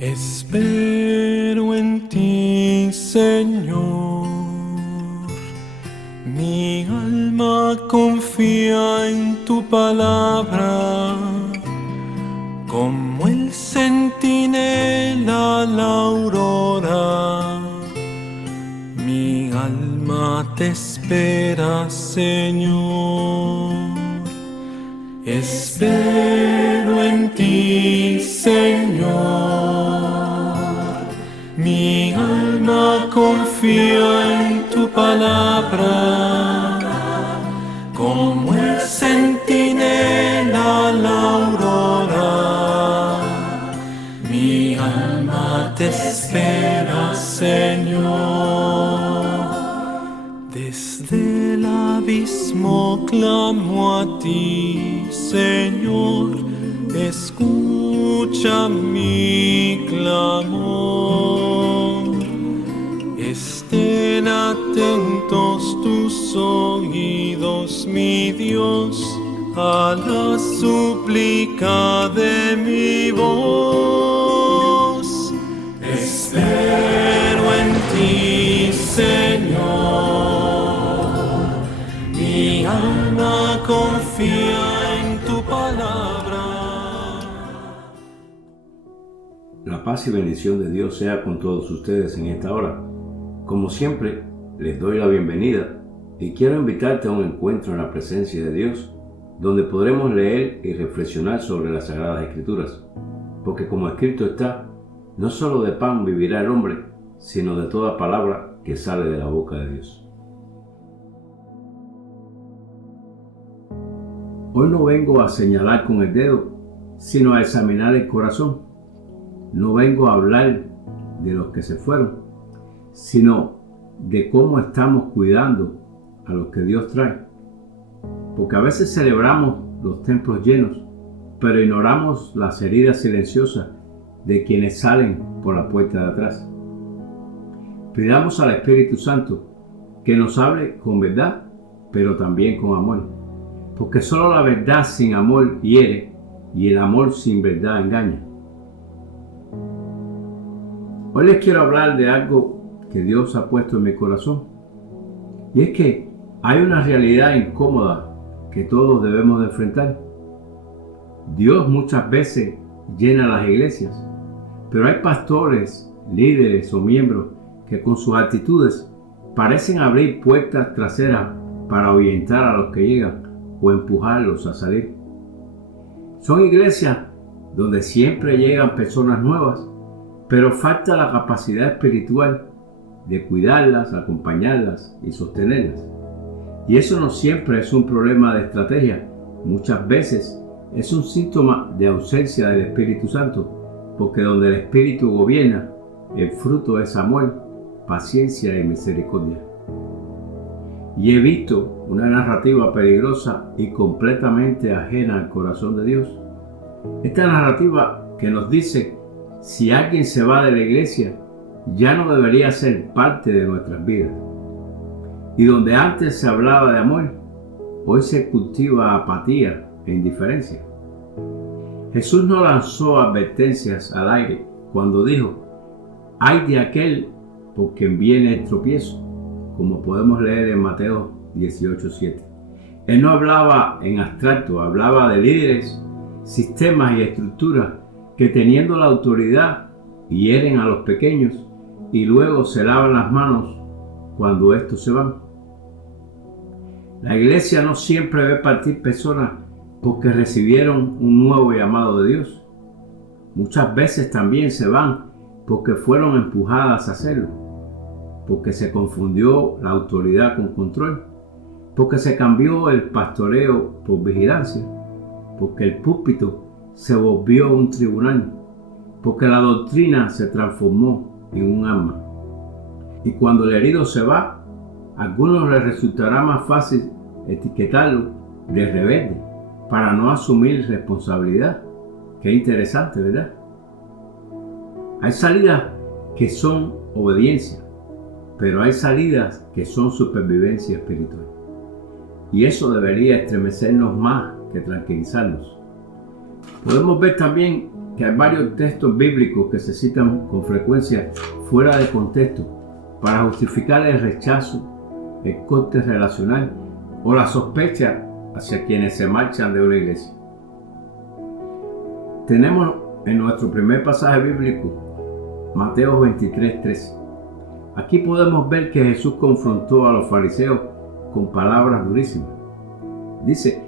Espero en ti, Señor. Mi alma confía en tu palabra, como el centinela la aurora. Mi alma te espera, Señor. Espero en ti, Señor. Mi alma confía en tu palabra, como el centinela la aurora. Mi alma te espera, Señor. Desde el abismo clamo a ti, Señor, escucha mi clamor. Estén atentos tus oídos, mi Dios, a la súplica de mi voz. Espero en ti, Señor. Mi alma confía en tu palabra. La paz y bendición de Dios sea con todos ustedes en esta hora. Como siempre, les doy la bienvenida y quiero invitarte a un encuentro en la presencia de Dios, donde podremos leer y reflexionar sobre las Sagradas Escrituras, porque como escrito está, no solo de pan vivirá el hombre, sino de toda palabra que sale de la boca de Dios. Hoy no vengo a señalar con el dedo, sino a examinar el corazón. No vengo a hablar de los que se fueron, sino de cómo estamos cuidando a los que Dios trae. Porque a veces celebramos los templos llenos, pero ignoramos las heridas silenciosas de quienes salen por la puerta de atrás. Pidamos al Espíritu Santo que nos hable con verdad, pero también con amor. Porque solo la verdad sin amor hiere, y el amor sin verdad engaña. Hoy les quiero hablar de algo que Dios ha puesto en mi corazón. Y es que hay una realidad incómoda que todos debemos de enfrentar. Dios muchas veces llena las iglesias, pero hay pastores, líderes o miembros que con sus actitudes parecen abrir puertas traseras para ahuyentar a los que llegan o empujarlos a salir. Son iglesias donde siempre llegan personas nuevas, pero falta la capacidad espiritual de cuidarlas, acompañarlas y sostenerlas. Y eso no siempre es un problema de estrategia, muchas veces es un síntoma de ausencia del Espíritu Santo, porque donde el Espíritu gobierna, el fruto es amor, paciencia y misericordia. Y he visto una narrativa peligrosa y completamente ajena al corazón de Dios. Esta narrativa que nos dice, si alguien se va de la iglesia, ya no debería ser parte de nuestras vidas. Y donde antes se hablaba de amor, hoy se cultiva apatía e indiferencia. Jesús no lanzó advertencias al aire cuando dijo, ay de aquel por quien viene el tropiezo, como podemos leer en Mateo 18:7. Él no hablaba en abstracto, hablaba de líderes, sistemas y estructuras que teniendo la autoridad hieren a los pequeños y luego se lavan las manos cuando estos se van. La iglesia no siempre ve partir personas porque recibieron un nuevo llamado de Dios. Muchas veces también se van porque fueron empujadas a hacerlo, porque se confundió la autoridad con control, porque se cambió el pastoreo por vigilancia, porque el púlpito se volvió un tribunal, porque la doctrina se transformó en un arma. Y cuando el herido se va, a algunos les resultará más fácil etiquetarlo de rebelde para no asumir responsabilidad. Qué interesante, ¿verdad? Hay salidas que son obediencia, pero hay salidas que son supervivencia espiritual. Y eso debería estremecernos más que tranquilizarnos. Podemos ver también que hay varios textos bíblicos que se citan con frecuencia fuera de contexto para justificar el rechazo, el corte relacional o la sospecha hacia quienes se marchan de una iglesia. Tenemos en nuestro primer pasaje bíblico Mateo 23:13. Aquí podemos ver que Jesús confrontó a los fariseos con palabras durísimas. Dice: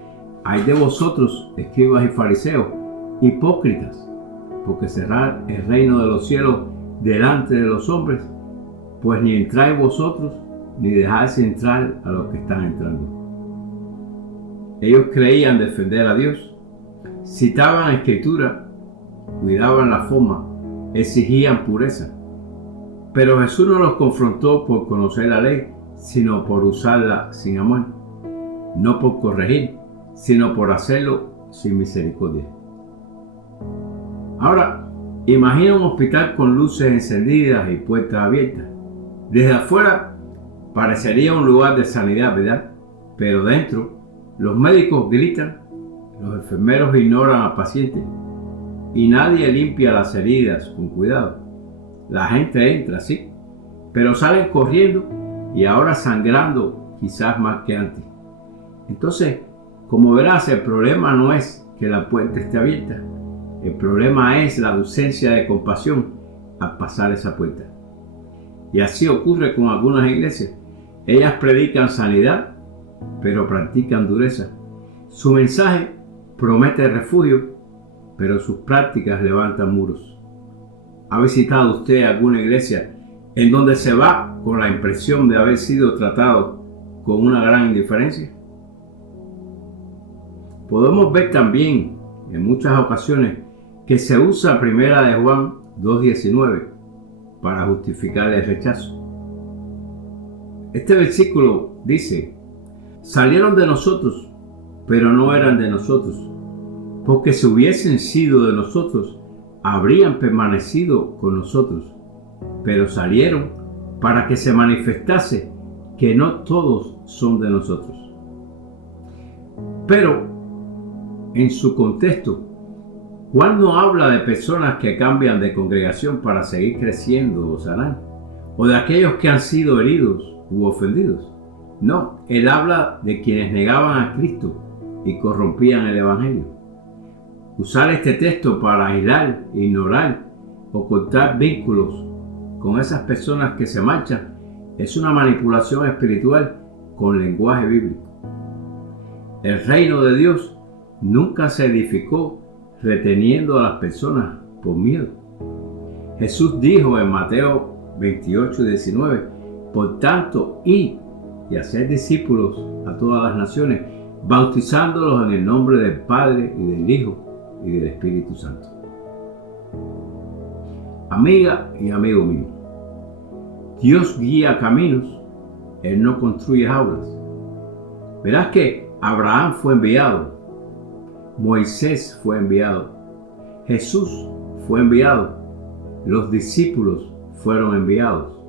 «Ay de vosotros, escribas y fariseos, hipócritas, porque cerrar el reino de los cielos delante de los hombres, pues ni entráis vosotros, ni dejáis entrar a los que están entrando». Ellos creían defender a Dios, citaban la Escritura, cuidaban la forma, exigían pureza. Pero Jesús no los confrontó por conocer la ley, sino por usarla sin amor, no por corregir, sino por hacerlo sin misericordia. Ahora, imagina un hospital con luces encendidas y puertas abiertas. Desde afuera parecería un lugar de sanidad, ¿verdad? Pero dentro, los médicos gritan, los enfermeros ignoran al paciente y nadie limpia las heridas con cuidado. La gente entra, sí, pero salen corriendo y ahora sangrando quizás más que antes. Entonces, como verás, el problema no es que la puerta esté abierta. El problema es la ausencia de compasión al pasar esa puerta. Y así ocurre con algunas iglesias. Ellas predican sanidad, pero practican dureza. Su mensaje promete refugio, pero sus prácticas levantan muros. ¿Ha visitado usted alguna iglesia en donde se va con la impresión de haber sido tratado con una gran indiferencia? Podemos ver también en muchas ocasiones que se usa 1 de Juan 2:19 para justificar el rechazo. Este versículo dice: «Salieron de nosotros, pero no eran de nosotros, porque si hubiesen sido de nosotros, habrían permanecido con nosotros, pero salieron para que se manifestase que no todos son de nosotros». Pero en su contexto, Juan no habla de personas que cambian de congregación para seguir creciendo o sanar, o de aquellos que han sido heridos u ofendidos. No, él habla de quienes negaban a Cristo y corrompían el Evangelio. Usar este texto para aislar, ignorar o cortar vínculos con esas personas que se marchan es una manipulación espiritual con lenguaje bíblico. El reino de Dios nunca se edificó reteniendo a las personas por miedo. Jesús dijo en Mateo 28:19: «Por tanto, id y haced discípulos a todas las naciones, bautizándolos en el nombre del Padre y del Hijo y del Espíritu Santo». Amiga y amigo mío, Dios guía caminos, Él no construye jaulas. Verás que Abraham fue enviado, Moisés fue enviado, Jesús fue enviado, los discípulos fueron enviados.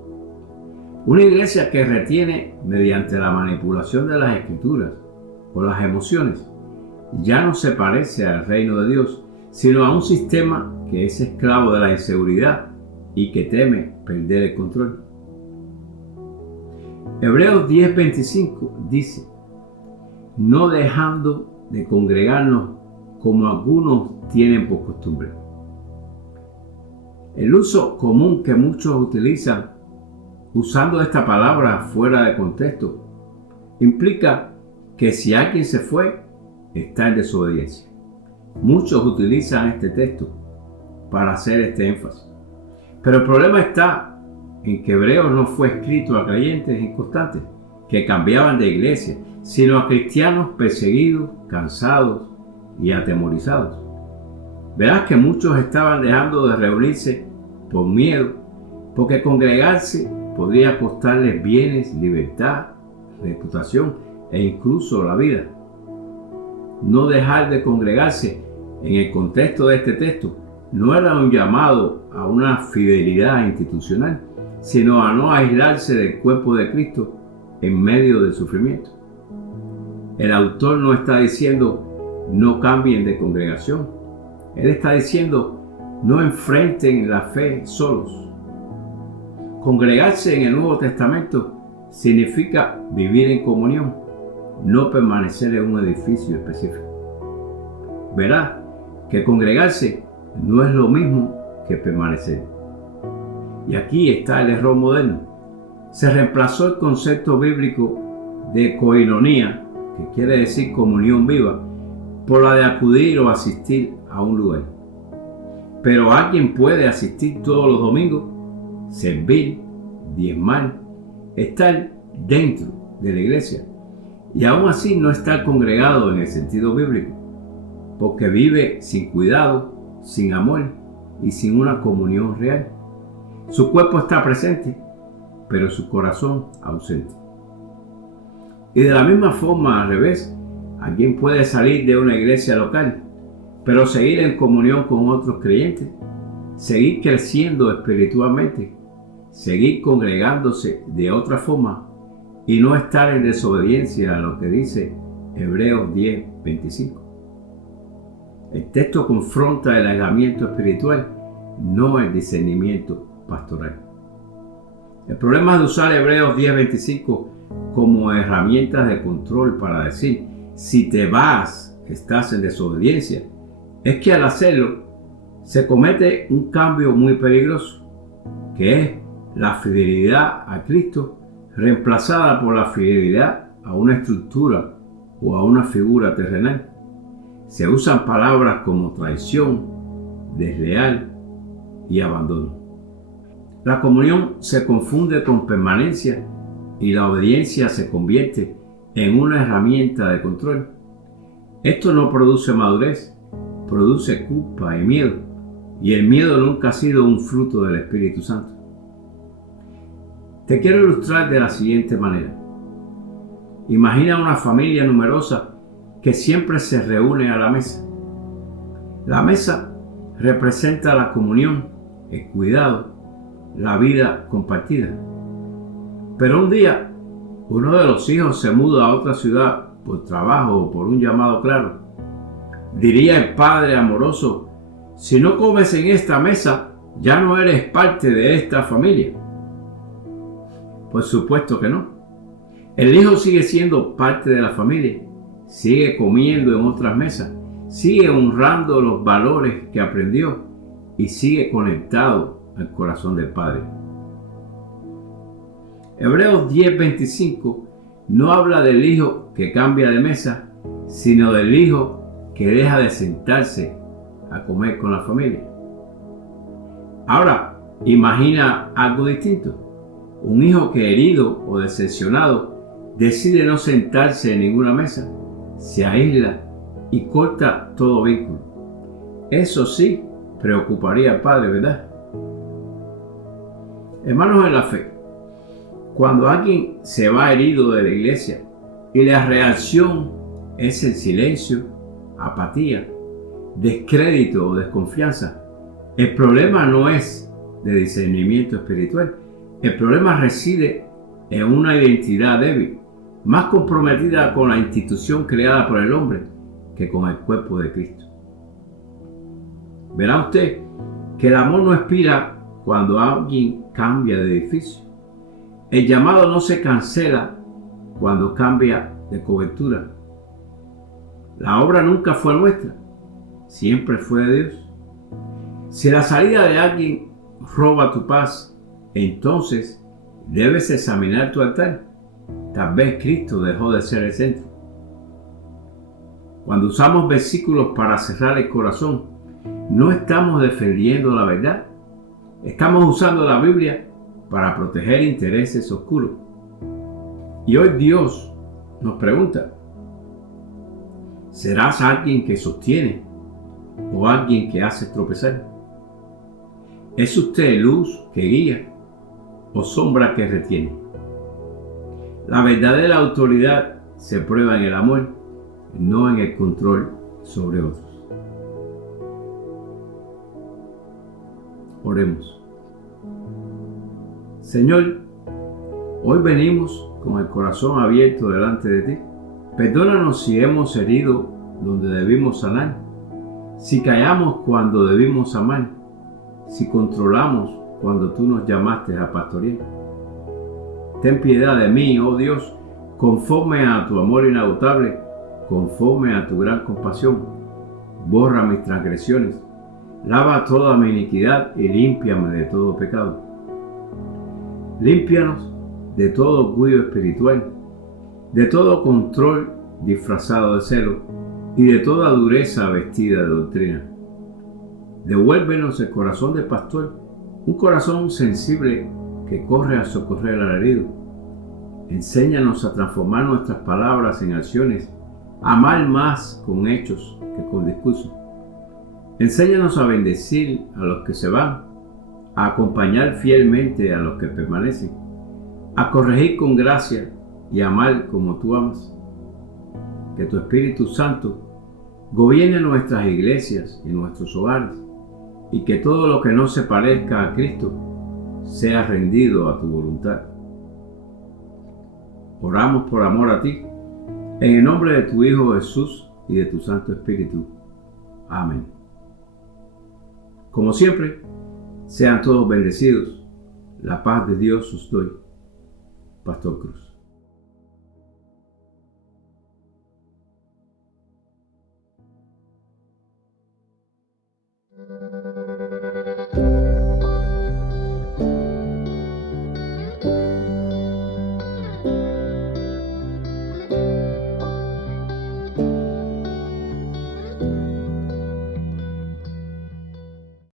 Una iglesia que retiene mediante la manipulación de las escrituras o las emociones ya no se parece al reino de Dios, sino a un sistema que es esclavo de la inseguridad y que teme perder el control. Hebreos 10:25 dice: «No dejando de congregarnos como algunos tienen por costumbre». El uso común que muchos utilizan usando esta palabra fuera de contexto implica que si alguien se fue, está en desobediencia. Muchos utilizan este texto para hacer este énfasis. Pero el problema está en que Hebreos no fue escrito a creyentes inconstantes que cambiaban de iglesia, sino a cristianos perseguidos, cansados y atemorizados. Verás que muchos estaban dejando de reunirse por miedo, porque congregarse podría costarles bienes, libertad, reputación e incluso la vida. No dejar de congregarse en el contexto de este texto no era un llamado a una fidelidad institucional, sino a no aislarse del cuerpo de Cristo en medio del sufrimiento. El autor no está diciendo no cambien de congregación. Él está diciendo no enfrenten la fe solos. Congregarse en el Nuevo Testamento significa vivir en comunión, no permanecer en un edificio específico. Verá que congregarse no es lo mismo que permanecer. Y aquí está el error moderno. Se reemplazó el concepto bíblico de koinonía, que quiere decir comunión viva, por la de acudir o asistir a un lugar. Pero alguien puede asistir todos los domingos, servir, diezmar, estar dentro de la iglesia y aún así no estar congregado en el sentido bíblico, porque vive sin cuidado, sin amor y sin una comunión real. Su cuerpo está presente, pero su corazón ausente. Y de la misma forma, al revés, alguien puede salir de una iglesia local, pero seguir en comunión con otros creyentes, seguir creciendo espiritualmente, seguir congregándose de otra forma y no estar en desobediencia a lo que dice Hebreos 10:25. El texto confronta el aislamiento espiritual, no el discernimiento pastoral. El problema de usar Hebreos 10:25 como herramientas de control para decir si te vas, estás en desobediencia, es que al hacerlo se comete un cambio muy peligroso, que es la fidelidad a Cristo reemplazada por la fidelidad a una estructura o a una figura terrenal. Se usan palabras como traición, desleal y abandono. La comunión se confunde con permanencia y la obediencia se convierte en una herramienta de control. Esto no produce madurez, produce culpa y miedo, y el miedo nunca ha sido un fruto del Espíritu Santo. Te quiero ilustrar de la siguiente manera. Imagina una familia numerosa que siempre se reúne a la mesa. La mesa representa la comunión, el cuidado, la vida compartida. Pero un día, uno de los hijos se muda a otra ciudad por trabajo o por un llamado claro. Diría el padre amoroso: si no comes en esta mesa, ya no eres parte de esta familia. Por supuesto que no. El hijo sigue siendo parte de la familia, sigue comiendo en otras mesas, sigue honrando los valores que aprendió y sigue conectado al corazón del Padre. Hebreos 10:25 no habla del hijo que cambia de mesa, sino del hijo que deja de sentarse a comer con la familia. Ahora, imagina algo distinto. Un hijo que, herido o decepcionado, decide no sentarse en ninguna mesa, se aísla y corta todo vínculo. Eso sí preocuparía al padre, ¿verdad? Hermanos en la fe, cuando alguien se va herido de la iglesia y la reacción es el silencio, apatía, descrédito o desconfianza, el problema no es de discernimiento espiritual. El problema reside en una identidad débil, más comprometida con la institución creada por el hombre que con el cuerpo de Cristo. Verá usted que el amor no expira cuando alguien cambia de edificio. El llamado no se cancela cuando cambia de cobertura. La obra nunca fue nuestra, siempre fue de Dios. Si la salida de alguien roba tu paz, entonces debes examinar tu altar. Tal vez Cristo dejó de ser el centro. Cuando usamos versículos para cerrar el corazón, no estamos defendiendo la verdad. Estamos usando la Biblia para proteger intereses oscuros. Y hoy Dios nos pregunta: ¿serás alguien que sostiene o alguien que hace tropezar? ¿Es usted luz que guía o sombra que retiene? La verdadera autoridad se prueba en el amor, no en el control sobre otros. Oremos. Señor, hoy venimos con el corazón abierto delante de ti. Perdónanos si hemos herido donde debimos sanar, si callamos cuando debimos amar, si controlamos cuando tú nos llamaste a pastorear. Ten piedad de mí, oh Dios, conforme a tu amor inagotable, conforme a tu gran compasión. Borra mis transgresiones, lava toda mi iniquidad y límpiame de todo pecado. Límpianos de todo orgullo espiritual, de todo control disfrazado de celo y de toda dureza vestida de doctrina. Devuélvenos el corazón del pastor, un corazón sensible que corre a socorrer al herido. Enséñanos a transformar nuestras palabras en acciones, a amar más con hechos que con discursos. Enséñanos a bendecir a los que se van, a acompañar fielmente a los que permanecen, a corregir con gracia y a amar como tú amas. Que tu Espíritu Santo gobierne nuestras iglesias y nuestros hogares, y que todo lo que no se parezca a Cristo sea rendido a tu voluntad. Oramos por amor a ti, en el nombre de tu Hijo Jesús y de tu Santo Espíritu. Amén. Como siempre, sean todos bendecidos. La paz de Dios os doy. Pastor Cruz.